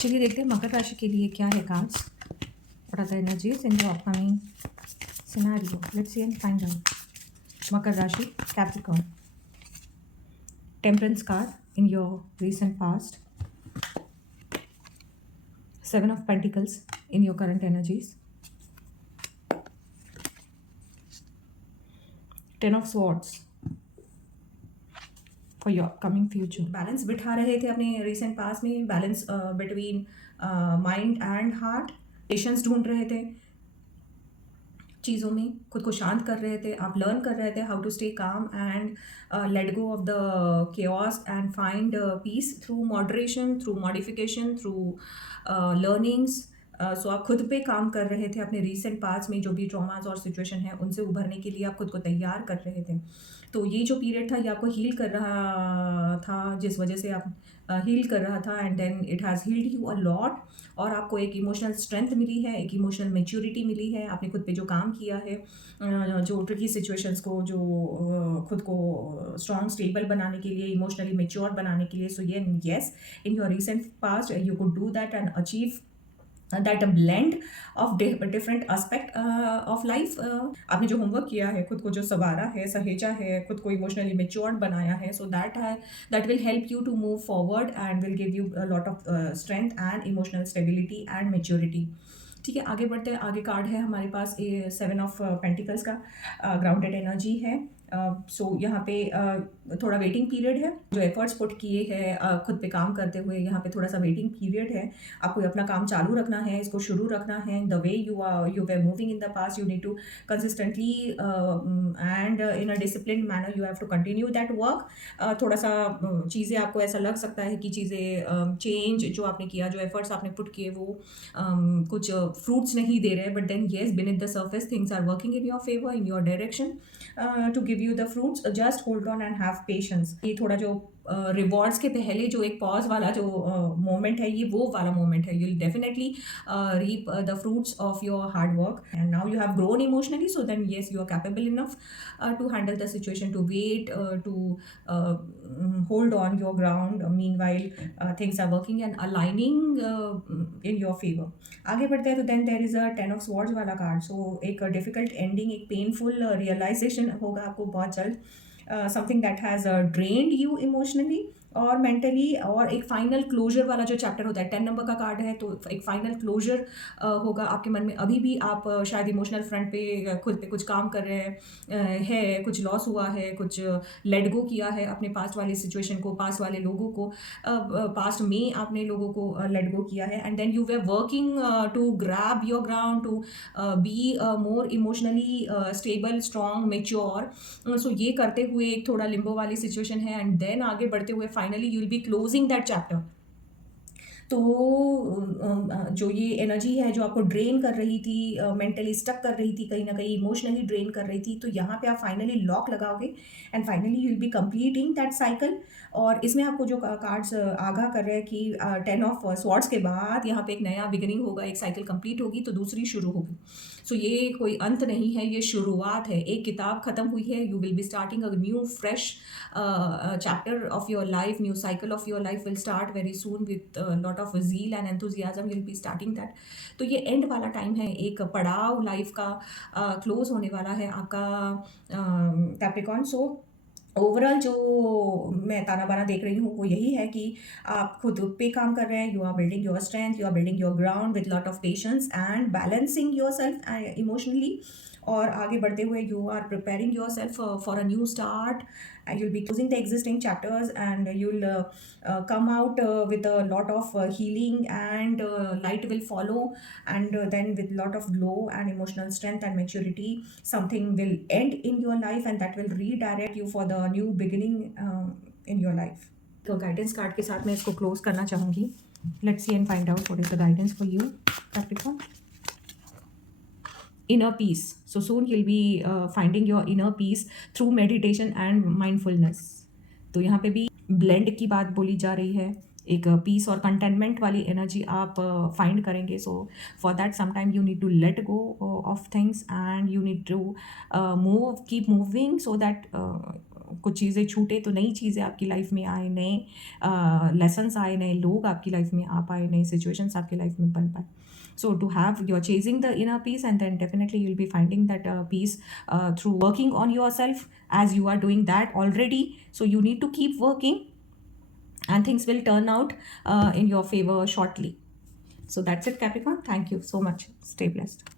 चलिए देखते हैं मकर राशि के लिए क्या है cards. What are the energies in the upcoming scenario? Let's see and find out. Makar Rashi, Capricorn. Temperance card in your recent past. Seven of Pentacles in your current energies. Ten of Swords for your upcoming future. Balance बिठा रहे थे अपने recent पास में, balance between mind and heart. Patience ढूंढ रहे थे चीज़ों में, खुद को शांत कर रहे थे, आप लर्न कर रहे थे how to stay calm and let go of the chaos and find peace through moderation, through modification, through learnings. So आप खुद पे काम कर रहे थे अपने रीसेंट पास्ट में जो भी ट्रॉमास और सिचुएशन है उनसे उभरने के लिए आप खुद को तैयार कर रहे थे. तो ये जो पीरियड था ये आपको हील कर रहा था, जिस वजह से आप हील कर रहा था and then it has healed you a lot. और आपको एक इमोशनल स्ट्रेंथ मिली है, एक इमोशनल मैच्योरिटी मिली है. आपने खुद पे जो काम किया है, जो ट्रिकी सिचुएशंस को, जो खुद को स्ट्रॉन्ग स्टेबल बनाने के लिए, इमोशनली मैच्योर बनाने के लिए. सो ये yes, in your recent past you could do that and achieve that a blend of different aspect of life. आपने जो होमवर्क किया है, खुद को जो संवारा है, सहेजा है, खुद को इमोशनली मेच्योर्ड बनाया है, so that will help you to move forward and will give you a lot of strength and emotional stability and maturity. ठीक है, आगे बढ़ते हैं. आगे कार्ड है हमारे पास सेवन ऑफ पेंटिकल्स का, ग्राउंडेड एनर्जी है. सो यहाँ पे थोड़ा वेटिंग पीरियड है. जो एफर्ट्स पुट किए हैं खुद पे काम करते हुए, यहाँ पे थोड़ा सा वेटिंग पीरियड है. आपको अपना काम चालू रखना है, इसको शुरू रखना है. The way you were moving in the past, you need to consistently and in a discipline manner you have to continue that work. थोड़ा सा चीज़ें आपको ऐसा लग सकता है कि चीज़ें चेंज जो आपने किया, जो एफर्ट्स आपने पुट किए वो कुछ फ्रूट्स नहीं दे रहे. But then yes, beneath the surface things are working in your favour, in your direction to give you the fruits. Just hold on and have patience. ये थोड़ा जो रिवॉर्ड्स के पहले जो एक पॉज वाला जो मोमेंट है, ये वो वाला मोमेंट है. you'll definitely reap the fruits of your hard work and now you have grown emotionally, so then yes, you are capable enough to handle the situation, to wait, to hold on your ground. Meanwhile things are working and aligning in your favor. आगे बढ़ते हैं तो then there is a 10 of swords वाला card. सो एक difficult ending, एक painful realisation होगा आपको बहुत जल्द. Something that has drained you emotionally और मेंटली. और एक फाइनल क्लोजर वाला जो चैप्टर होता है, 10 नंबर का कार्ड है, तो एक फाइनल क्लोजर होगा आपके मन में. अभी भी आप शायद इमोशनल फ्रंट पे खुद पे कुछ काम कर रहे हैं, कुछ लॉस हुआ है, कुछ लेट गो किया है अपने पास्ट वाली सिचुएशन को, पास्ट वाले लोगों को. पास्ट में आपने लोगों को लेट गो किया है and then you were working to grab your ground, to be more emotionally stable, strong, mature. So ये करते हुए एक थोड़ा लिम्बो वाली सिचुएशन है एंड देन आगे बढ़ते हुए finally you will be closing that chapter. तो जो ये एनर्जी है जो आपको ड्रेन कर रही थी, मेंटली स्टक कर रही थी, कहीं ना कहीं इमोशनली ड्रेन कर रही थी, तो यहाँ पे आप फाइनली लॉक लगाओगे and finally you will be completing that cycle. और इसमें आपको जो कार्ड्स आगाह कर रहे हैं कि 10 ऑफ स्वॉर्ड्स के बाद यहाँ पे एक नया बिगिनिंग होगा, एक साइकिल कंप्लीट होगी तो दूसरी शुरू होगी. सो ये कोई अंत नहीं है, ये शुरुआत है. एक किताब खत्म हुई है, you will be starting a new fresh chapter of your life, new cycle of your life will start very soon with a lot of zeal and enthusiasm. You'll be starting that. तो ये and वाला time है, एक पड़ाव life का close होने वाला है आपका कैप्रिकॉर्न. सो ओवरऑल जो मैं ताना बाना देख रही हूँ वो यही है कि आप खुद पे काम कर रहे हैं. You are building your strength, you are building your ground with lot of patience and balancing yourself emotionally. और आगे बढ़ते हुए you are preparing yourself for a new start. You'll be closing the existing chapters and you'll come out with a lot of healing and light will follow. And then with lot of glow and emotional strength and maturity, something will end in your life and that will redirect you for the new beginning in your life. तो guidance card के साथ मैं इसको close करना चाहूँगी. Let's see and find out what is the guidance for you, Capricorn. Inner peace. So soon you'll be finding your inner peace through meditation and mindfulness. तो यहाँ पे भी ब्लेंड की बात बोली जा रही है. एक पीस और कंटेनमेंट वाली एनर्जी आप फाइंड करेंगे. So for that sometime you need to let go of things and you need to move, keep moving, so that कुछ चीज़ें छूटे तो नई चीज़ें आपकी लाइफ में आए, नए लेसन्स आए, नए लोग आपकी लाइफ में आ पाए, नई सिचुएशंस आपकी लाइफ में बन पाए. So to have, you're chasing the inner peace, and then definitely you'll be finding that peace through working on yourself, as you are doing that already. So you need to keep working, and things will turn out in your favor shortly. So that's it, Capricorn. Thank you so much. Stay blessed.